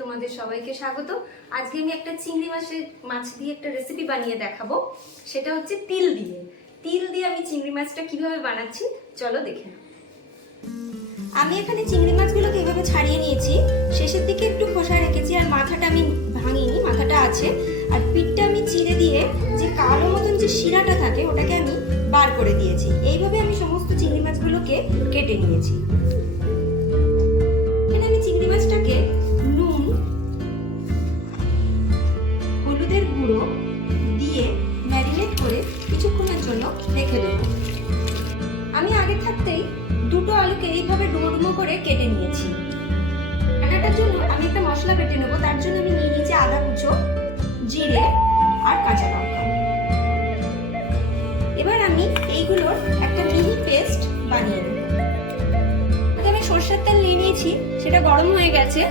তোমাদের সবাইকে স্বাগত। আজকে আমি একটা চিংড়ি মাছের, মাছ দিয়ে একটা রেসিপি বানিয়ে দেখাবো। সেটা হচ্ছে তিল দিয়ে। তিল দিয়ে আমি চিংড়ি মাছটা কীভাবে বানাচ্ছি, চলো দেখে আমি এখানে চিংড়ি মাছগুলোকে এইভাবে ছাড়িয়ে নিয়েছি, শেষের দিকে একটু খোসা রেখেছি আর মাথাটা আমি ভাঙিনি, মাথাটা আছে। আর পিঠটা আমি চিড়ে দিয়ে যে কালো মতন যে শিরাটা থাকে, ওটাকে আমি বার করে দিয়েছি। এইভাবে আমি সমস্ত চিংড়ি মাছগুলোকে কেটে নিয়েছি। করে কিছুক্ষণের জন্য রেখে দেবো। আমি আগে থাকতেই দুটো আলুকে এইভাবে ডুমো ডুমো করে কেটে নিয়েছি। রান্নাটার জন্য আমি একটা মশলা বেটে নেব, তার জন্য আমি নিয়ে নিয়েছি আদা কুচো, জিরে আর কাঁচা লঙ্কা। এবার আমি এইগুলোর একটা মিহি পেস্ট বানিয়ে নেব। আমি সর্ষের তেল নিয়ে নিয়েছি, সেটা গরম হয়ে গেছে।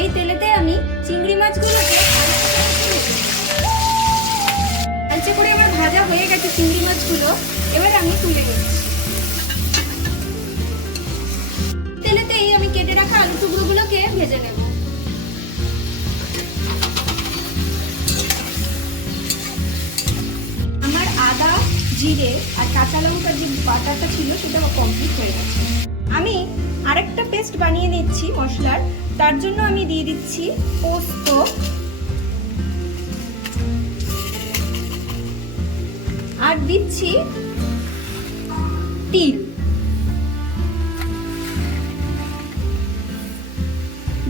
এই তেলেতে আমি চিংড়ি মাছগুলোকে আলচে করে আমার ভাজা হয়ে গেছে চিংড়ি মাছগুলো, এবার আমি তুলে নিচ্ছি। তেলেতেই আমি কেটে রাখা আলু টুকরোগুলোকে ভেজে নেব। আমার আদা, জিরে আর কাঁচা লঙ্কার যে বাটাটা ছিল সেটা কমপ্লিট হয়ে গেছে। আমি আরেকটা পেস্ট বানিয়ে নিচ্ছি মশলার, তার জন্য আমি দিয়ে দিচ্ছি পোস্ত আর দিচ্ছি তিল।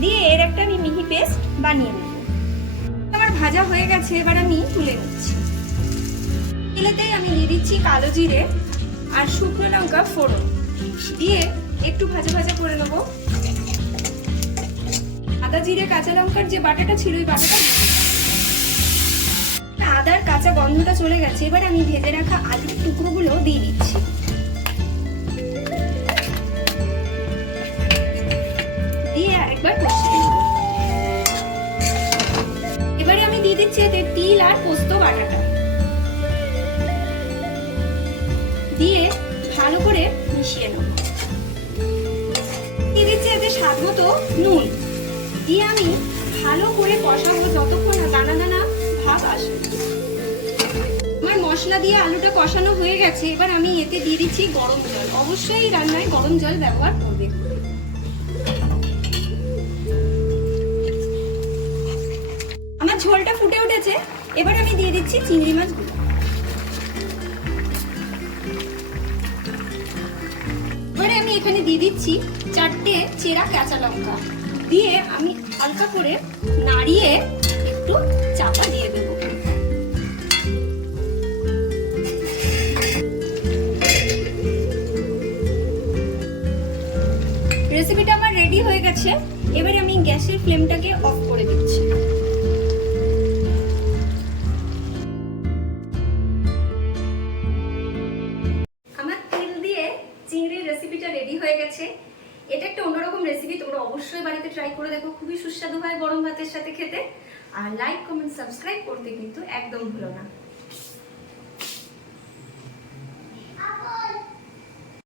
দিয়ে এর একটা আমি মিহি পেস্ট বানিয়ে নেব। আমার ভাজা হয়ে গেছে, এবার আমি তুলে নিচ্ছি। তেলেতেই আমি দিয়ে দিচ্ছি কালো জিরে আর শুকনো লঙ্কা ফোড়ন। দিয়ে একটু ভাজা ভাজা করে নেব। আদা জিরে, কাঁচা লঙ্কার যে বাটাটা ছিল, ওই বাটাটা আদার কাঁচা গন্ধটা চলে গেছে, এবার আমি ভেজে রাখা আলুর টুকরোগুলো দিয়ে দিচ্ছি। এবারে আমি দিয়ে দিচ্ছি এতে তিল আর পোস্ত বাটাটা। দিয়ে ভালো করে মিশিয়ে নেব। দিয়ে দিচ্ছি এতে স্বাদ মতো নুন। দিয়ে আমি ভালো করে কষাবো মশলা দিয়ে আলুটা কষানো হয়ে গেছে, এবার আমি এতে দিয়ে দিচ্ছি গরম জল। অবশ্যই রান্নায় গরম জল ব্যবহার করবে। আমার ঝোলটা ফুটে উঠেছে, এবার আমি দিয়ে দিচ্ছি চিংড়ি মাছগুলো এবারে আমি এখানে দিয়ে দিচ্ছি চারটে চেরা কাঁচা লঙ্কা। দিয়ে আমি হালকা করে নাড়িয়ে একটু রেসিপিটা আমার রেডি হয়ে গেছে, এবারে আমি গ্যাসের ফ্লেমটাকে অফ করে দিচ্ছি। আমার তিল দিয়ে চিংড়ির রেসিপিটা রেডি হয়ে গেছে। এটা একটা অন্যরকম রেসিপি তোমরা অবশ্যই বাড়িতে ট্রাই করে দেখো, খুবই সুস্বাদু হয় গরম ভাতের সাথে খেতে। আর লাইক কমেন্ট সাবস্ক্রাইব করতে কিন্তু একদম ভুলো না।